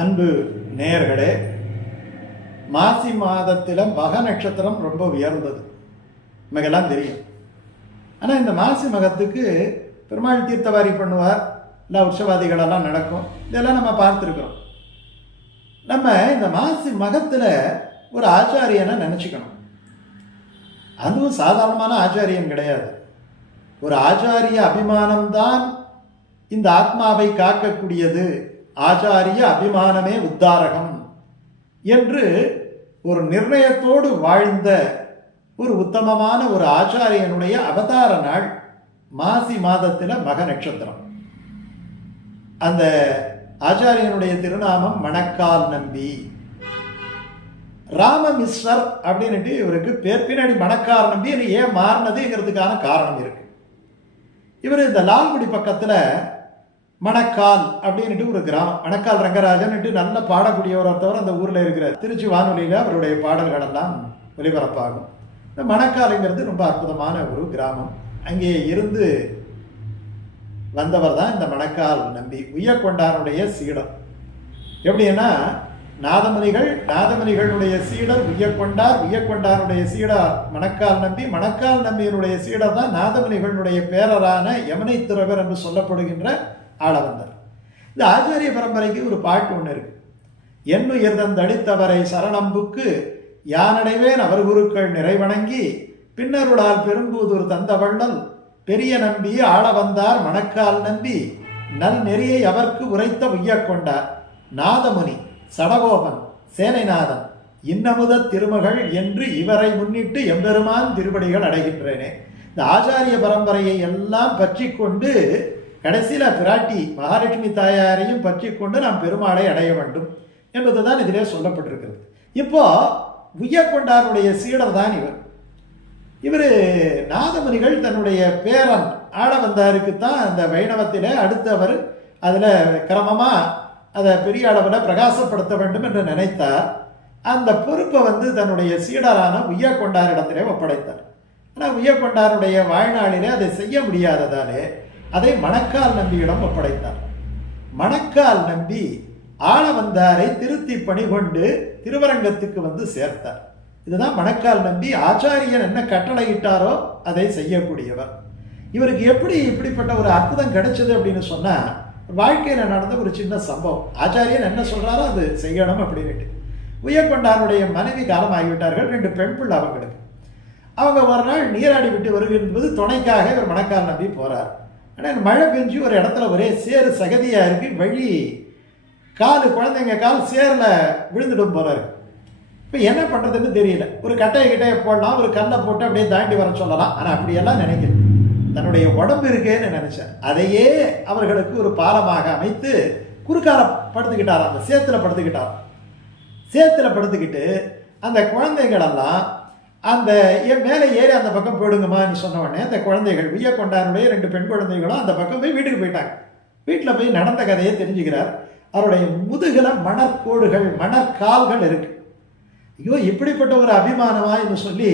அன்பு நேயர்களே மாசி மாதத்தில் மக நட்சத்திரம் ரொம்ப உயர்ந்தது. நமக்கெல்லாம் தெரியும். ஆனால் இந்த மாசி மகத்துக்கு பெருமாள் தீர்த்தவாரி பண்ணுவார். இல்லை உற்சவாதிகளெல்லாம் நடக்கும். இதெல்லாம் நம்ம பார்த்துருக்குறோம். நம்ம இந்த மாசி மகத்தில் ஒரு ஆச்சாரியனை நினச்சிக்கணும். அதுவும் சாதாரணமான ஆச்சாரியன் கிடையாது. ஒரு ஆச்சாரிய அபிமானம்தான் இந்த ஆத்மாவை காக்கக்கூடியது. ஆச்சாரிய அபிமானமே உத்தாரகம் என்று ஒரு நிர்ணயத்தோடு வாழ்ந்த ஒரு உத்தமமான ஒரு ஆச்சாரியனுடைய அவதார நாள் மாசி மாதத்தில் மக நட்சத்திரம். அந்த ஆச்சாரியனுடைய திருநாமம் மணக்கால் நம்பி. ராமமிஸ்வர் அப்படின்னுட்டு இவருக்கு பேர் பின்னாடி மணக்கால் நம்பி ஏன் மாறினதுங்கிறதுக்கான காரணம் இருக்கு. இவர் இந்த லால்குடி பக்கத்தில் மணக்கால் அப்படின்ட்டு ஒரு கிராமம். மணக்கால் ரங்கராஜன்ட்டு நல்ல பாடக்கூடியவர் ஒருத்தவர் அந்த ஊரில் இருக்கிற திருச்சி வானொலியில் அவருடைய பாடல்கள் எல்லாம் ஒலிபரப்பாகும். இந்த மணக்காலுங்கிறது ரொம்ப அற்புதமான ஒரு கிராமம். அங்கே இருந்து வந்தவர் தான் இந்த மணக்கால் நம்பி. உய்யக்கொண்டாருடைய சீடம் எப்படின்னா நாதமணிகள் நாதமணிகளுடைய சீடர் உய்யக்கொண்டார் உய்யக்கொண்டாருடைய சீடர் மணக்கால் நம்பி. மணக்கால் நம்பியினுடைய சீடர் தான் நாதமணிகளுடைய பேரரான யமனை திரவர் என்று சொல்லப்படுகின்ற ஆள வந்தார் இந்த ஆச்சாரிய பரம்பரைக்கு ஒரு பாட்டு ஒன்று இருக்கு. எண்ணுயிர்தன் தடித்தவரை சரணம்புக்கு யானடைவேன் அவர் குருக்கள் நிறைவணங்கி பின்னருளால் பெரும்பூதூர் தந்த வள்ளல் பெரிய நம்பி ஆள வந்தார் மணக்கால் நம்பி நல் நெறியை அவர்க்கு உரைத்த உய்யக் கொண்டார். நாதமுனி சடகோபன் சேனைநாதன் இன்னமுத திருமகள் என்று இவரை முன்னிட்டு எம்பெருமான் திருவடிகள் அடைகின்றேனே. இந்த ஆச்சாரிய பரம்பரையை எல்லாம் பற்றி கொண்டு கடைசியில் பிராட்டி மகாலட்சுமி தாயாரையும் பற்றி கொண்டு நாம் பெருமாளை அடைய வேண்டும் என்பதுதான் இதிலே சொல்லப்பட்டிருக்கிறது. இப்போ உய்யக்கொண்டாருடைய சீடர் தான் இவர். இவர் நாதமுனிகள் தன்னுடைய பேரன் ஆடவந்தாருக்கு தான் அந்த வைணவத்தில் அடுத்தவர் அதில் கிரமமாக அதை பெரிய அளவில் பிரகாசப்படுத்த வேண்டும் என்று நினைத்தார். அந்த பொறுப்பை வந்து தன்னுடைய சீடரான உய்யக்கொண்டார் இடத்திலே ஒப்படைத்தார். ஆனால் உய்யக்கொண்டாருடைய வாழ்நாளிலே அதை செய்ய முடியாததாலே அதை மணக்கால் நம்பியிடம் ஒப்படைத்தார். மணக்கால் நம்பி ஆள வந்தாரை திருத்தி பணிகொண்டு திருவரங்கத்துக்கு வந்து சேர்த்தார். இதுதான் மணக்கால் நம்பி ஆச்சாரியன் என்ன கட்டளையிட்டாரோ அதை செய்யக்கூடியவர். இவருக்கு எப்படி இப்படிப்பட்ட ஒரு அற்புதம் கிடைச்சது அப்படின்னு சொன்னால் வாழ்க்கையில் நடந்த ஒரு சின்ன சம்பவம். ஆச்சாரியன் என்ன சொல்கிறாரோ அது செய்யணும் அப்படின்னுட்டு. உயர்கொண்டாருடைய மனைவி காலம் ஆகிவிட்டார்கள் ரெண்டு பெண் பிள்ளை அவங்களுக்கு. அவங்க ஒரு நாள் நீராடி விட்டு வருகின்றது துணைக்காக இவர் மணக்கால் நம்பி போகிறார் ஆனால் மழை பெஞ்சு ஒரு இடத்துல ஒரே சேறு சகதியாக இருக்கு வழி கால் குழந்தைங்க கால் சேரில் விழுந்துடும் போகிறாரு இப்போ என்ன பண்ணுறதுன்னு தெரியல. ஒரு கட்டையை கிட்டையை போடலாம் ஒரு கல்லை போட்டு அப்படியே தாண்டி வர சொல்லலாம். ஆனால் அப்படியெல்லாம் நினைக்கல. தன்னுடைய உடம்பு இருக்கேன்னு நினச்சேன் அதையே அவர்களுக்கு ஒரு பாலமாக அமைத்து குறுக்கால படுத்துக்கிட்டார் அந்த சேத்துல படுத்துக்கிட்டார். சேத்துல படுத்துக்கிட்டு அந்த குழந்தைகளெல்லாம் அந்த என் மேலே ஏறி அந்த பக்கம் போயிடுங்கம்மான்னு சொன்ன உடனே அந்த குழந்தைகள் விய்ய கொண்டாருடைய ரெண்டு பெண் குழந்தைகளும் அந்த பக்கம் போய் வீட்டுக்கு போயிட்டாங்க. வீட்டில் போய் நடந்த கதையை தெரிஞ்சுக்கிறார். அவருடைய முதுகில மணற்கோடுகள் மணற்கால்கள் இருக்கு. ஐயோ இப்படிப்பட்ட ஒரு அபிமானமா என்று சொல்லி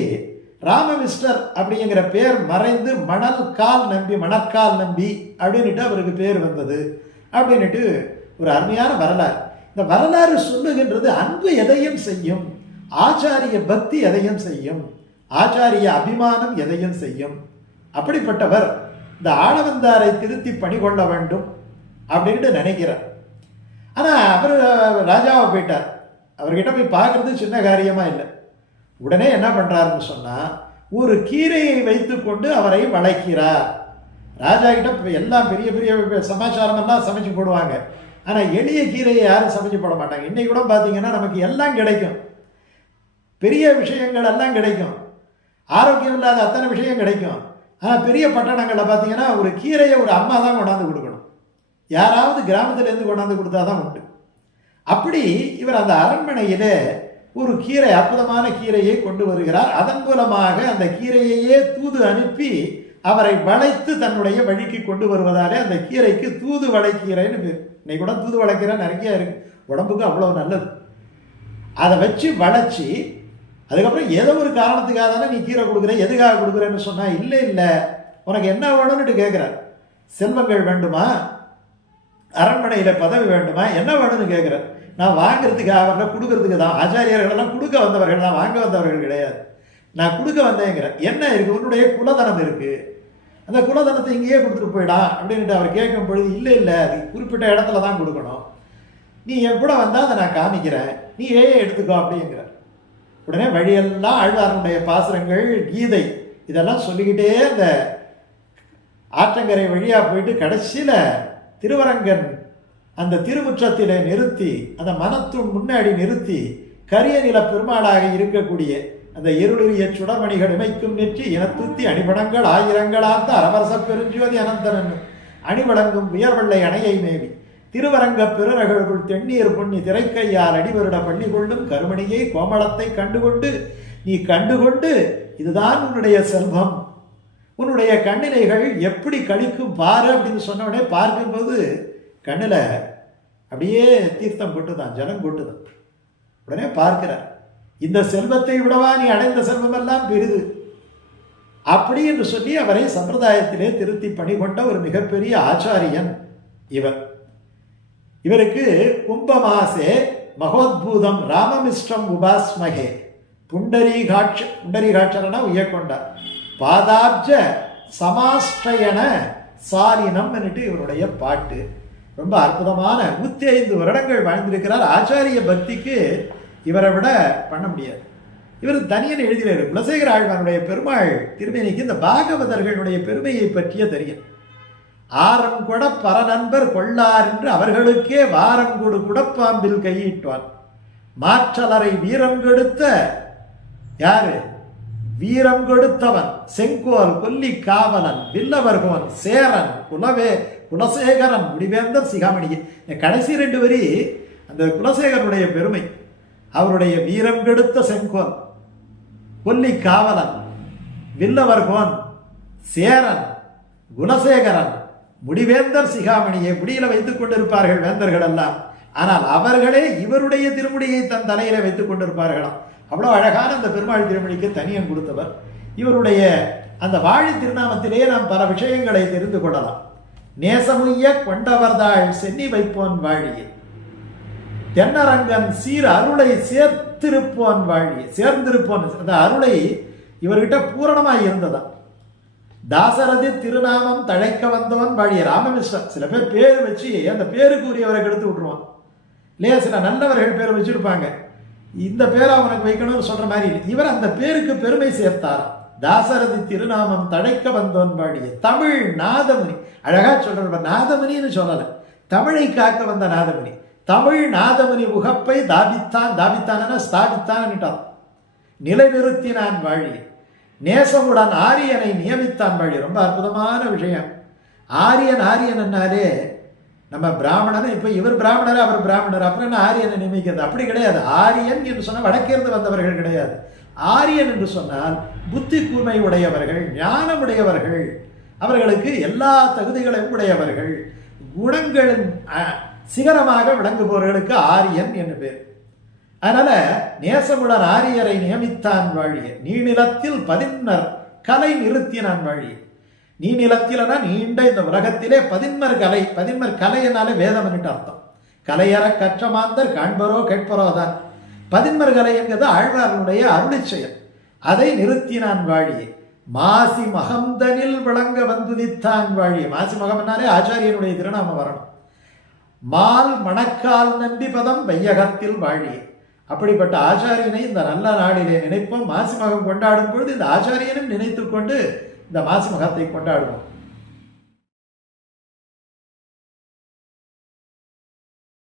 ராமமிஸ்டர் அப்படிங்கிற பேர் மறைந்து மணல் கால் நம்பி மணற்கால் நம்பி அப்படின்னுட்டு அவருக்கு பேர் வந்தது. அப்படின்னுட்டு ஒரு அருமையான வரலாறு. இந்த வரலாறு சொல்லுகின்றது அன்பு எதையும் செய்யும். ஆச்சாரிய பக்தி எதையும் செய்யும்? ஆச்சாரிய அபிமானம் எதையும் செய்யும்? அப்படிப்பட்டவர் இந்த ஆளவந்தாரை திருத்தி பணி கொள்ள வேண்டும் அப்படின்ட்டு நினைக்கிறார். ஆனால் அவர் ராஜாவை போயிட்டார். அவர்கிட்ட போய் பார்க்கறது சின்ன காரியமாக இல்லை. உடனே என்ன பண்ணுறாருன்னு சொன்னால் ஒரு கீரையை வைத்துக்கொண்டு அவரை வளைக்கிறார். ராஜா கிட்ட எல்லாம் பெரிய பெரிய சமாச்சாரம் எல்லாம் சமைச்சு போடுவாங்க. ஆனால் எளிய கீரையை யாரும் சமைச்சு போட மாட்டாங்க. இன்னைக்கு கூட பார்த்தீங்கன்னா நமக்கு எல்லாம் கிடைக்கும். பெரிய விஷயங்கள் எல்லாம் கிடைக்கும். ஆரோக்கியம் இல்லாத அத்தனை விஷயம் கிடைக்கும். ஆனால் பெரிய பட்டணங்களில் பார்த்தீங்கன்னா ஒரு கீரையை ஒரு அம்மா தான் கொண்டாந்து கொடுக்கணும். யாராவது கிராமத்துலேருந்து கொண்டாந்து கொடுத்தா தான் உண்டு. அப்படி இவர் அந்த அரண்மனையிலே ஒரு கீரை அற்புதமான கீரையை கொண்டு வருகிறார். அதன் மூலமாக அந்த கீரையையே தூது அனுப்பி அவரை வளைத்து தன்னுடைய வழிக்கு கொண்டு வருவதாலே அந்த கீரைக்கு தூது வளைக்கீரைன்னு பேர். இன்னைக்கு கூட தூது வளைக்கீரை நிறைய இருக்கு. உடம்புக்கு அவ்வளோ நல்லது. அதை வச்சு வளைச்சி அதுக்கப்புறம் ஏதோ ஒரு காரணத்துக்காக தானே நீ கீரை கொடுக்குற எதுக்காக கொடுக்குறேன்னு சொன்னா இல்லை இல்லை உனக்கு என்ன வேணும்னுட்டு கேட்குறார் செல்வங்கள் வேண்டுமா? அரண்மனையில் பதவி வேண்டுமா? என்ன வேணும்னு கேட்குறேன் நான் வாங்குறதுக்கு அவர்களை கொடுக்கறதுக்கு தான். ஆச்சாரியர்களெல்லாம் கொடுக்க வந்தவர்கள் தான் வாங்க வந்தவர்கள் கிடையாது. நான் கொடுக்க வந்தேங்கிறேன் என்ன இருக்குது உன்னுடைய குலதனம் இருக்குது அந்த குலதனத்தை இங்கேயே கொடுத்துட்டு போயிடா அப்படின்ட்டு அவர் கேட்கும் பொழுது இல்லை இல்லை அது குறிப்பிட்ட இடத்துல தான் கொடுக்கணும். நீ என் கூட வந்தால் அதை நான் காமிக்கிறேன். நீ ஏ எடுத்துக்கோ அப்படிங்கிற உடனே வழியெல்லாம் ஆழ்வாரனுடைய பாசுரங்கள் கீதை இதெல்லாம் சொல்லிக்கிட்டே அந்த ஆற்றங்கரை வழியாக போயிட்டு கடைசியில் திருவரங்கன் அந்த திருமுற்றத்திலே நிறுத்தி அந்த மனத்தின் முன்னாடி நிறுத்தி கரிய நில பெருமாளாக இருக்கக்கூடிய அந்த இருளுரிய சுடமணிகள் இமைக்கும் நெற்றி இனத்துத்தி அணிபடங்கள் ஆயிரங்களாத்த அரவரச பெருஞ்சுவதி அனந்தனன் அணிவழங்கும் உயர்வெள்ளை அணையை மேவி. திருவரங்க பெருநகழ்வுள் தென்னீர் பொன்னி திரைக்கையால் அடிவருட பண்ணி கொள்ளும் கருமணியை கோமளத்தை கண்டுகொண்டு நீ கண்டுகொண்டு இதுதான் உன்னுடைய செல்வம். உன்னுடைய கண்ணிலைகள் எப்படி கழிக்கும் பாரு அப்படின்னு சொன்ன உடனே பார்க்கும்போது கண்ணில் அப்படியே தீர்த்தம் கொட்டுதான் ஜலம் கொட்டுதான். உடனே பார்க்கிறார் இந்த செல்வத்தை விடவா நீ அடைந்த செல்வமெல்லாம் பெரிது? அப்படி என்று சொல்லி அவரை சம்பிரதாயத்திலே திருத்தி பணி கொண்ட ஒரு மிகப்பெரிய ஆச்சாரியன் இவர் இவருக்கு கும்பமாசே மகோத்பூதம் ராமமிஷ்டம் உபாஸ்மகே. புண்டரீகாட்ச புண்டரீகாட்சரனா உயர்கொண்டார். பாதாப்ஜ சமாஷ்டயன சாலினம் இவருடைய பாட்டு. ரொம்ப அற்புதமான நூற்றி ஐந்து வருடங்கள் வாழ்ந்திருக்கிறார். ஆச்சாரிய பக்திக்கு இவரை விட பண்ண முடியாது. இவர் தனியன் எழுதினார் குலசேகர ஆழ்வானுடைய பெருமாள் திருமேனிக்கு இந்த பாகவதர்களுடைய பெருமையை பற்றிய தெரியும். ஆரம் பல நண்பர் கொள்ளார் என்று அவர்களுக்கே வாரங்கொடு குடப்பாம்பில் கையிட்டான் மாற்றலரை வீரம் கெடுத்த யாரு? வீரம் கொடுத்தவன் செங்கோல் கொல்லி காவலன் வில்லவர்கோன் சேரன் குலவே குலசேகரன் முடிவேந்தர் சிகாமணி கடைசி ரெண்டு வரி அந்த குலசேகரனுடைய பெருமை. அவருடைய வீரம் கெடுத்த செங்கோல் கொல்லி காவலன் வில்லவர்கோன் சேரன் குலசேகரன் முடிவேந்தர் சிகாமணியை முடியில வைத்துக் கொண்டிருப்பார்கள் வேந்தர்கள் எல்லாம் ஆனால் அவர்களே இவருடைய திருமுடியை தன் தலையில வைத்துக் கொண்டிருப்பார்களாம். அவ்வளோ அழகான அந்த பெருமாள் திருமணிக்கு தனியம் கொடுத்தவர். இவருடைய அந்த வாழி திருநாமத்திலேயே நாம் பல விஷயங்களை தெரிந்து கொள்ளலாம். நேசமுய்ய கொண்டவர்தாள் சென்னி வைப்போன் வாழியை. தென்னரங்கன் சீர் அருளை சேர்த்திருப்போன் வாழியை. சேர்ந்திருப்போன் அந்த அருளை இவர்கிட்ட பூரணமாக இருந்ததான் தாசரதி திருநாமம் தழைக்க வந்தவன் வாழிய ராமகிருஷ்ணன் சில பேர் பேர் வச்சு அந்த பேருக்கு உரியவரை கெடுத்து விட்டுருவான். இல்லையா? சில நல்லவர்கள் பேர் வச்சிருப்பாங்க இந்த பேரை அவனுக்கு வைக்கணும்னு சொல்ற மாதிரி இல்லை. இவர் அந்த பேருக்கு பெருமை சேர்த்தார். தாசரதி திருநாமம் தழைக்க வந்தோன் பாடிய தமிழ் நாதமுனி. அழகா சொல்ற நாதமுனின்னு சொல்லல. தமிழை காக்க வந்த நாதமுனி. தமிழ் நாதமுனி உகப்பை தாபித்தான் தாபித்தான ஸ்தாபித்தான் நிலைநிறுத்தினான் வாழி நேசமுடன் ஆரியனை நியமித்தான் வழி. ரொம்ப அற்புதமான விஷயம். ஆரியன் ஆரியன் என்னாலே நம்ம பிராமணன் இப்போ இவர் பிராமணர் அவர் பிராமணர் அப்புறம் என்ன ஆரியனை நியமிக்கிறது? அப்படி கிடையாது. ஆரியன் என்று சொன்னால் வடக்கிருந்து வந்தவர்கள் கிடையாது. ஆரியன் என்று சொன்னால் புத்தி கூர்மை உடையவர்கள் ஞானமுடையவர்கள் அவர்களுக்கு எல்லா தகுதிகளையும் உடையவர்கள் குணங்களின் சிகரமாக விளங்குபவர்களுக்கு ஆரியன் என்று பேர். அதனால நேசமுடன் ஆரியரை நியமித்தான் வாழிய. நீநிலத்தில் பதின்மர் கலை நிறுத்தினான் வாழிய. நீ நிலத்திலனா நீண்ட இந்த உலகத்திலே பதின்மர் கலை பதின்மர் கலையினாலே வேதம் அர்த்தம். கலையற கற்ற மாந்தர் காண்பரோ கேட்பரோ தான். பதின்மர் கலை என்கிறது ஆழ்வார்களுடைய அருளி செயல். அதை நிறுத்தினான் வாழியே. மாசி மகந்தனில் விளங்க வந்துதித்தான் வாழிய. மாசி மகம்னாலே ஆச்சாரியனுடைய திருநாம வரணும். மால் மணக்கால் நன்றி பதம் வையகத்தில் வாழியே. அப்படிப்பட்ட ஆச்சாரியனை இந்த நல்ல நாடிலே நினைப்போம். மாசி மகம் கொண்டாடும் பொழுது இந்த ஆச்சாரியனும் நினைத்து கொண்டு இந்த மாசி மகத்தை கொண்டாடுவோம்.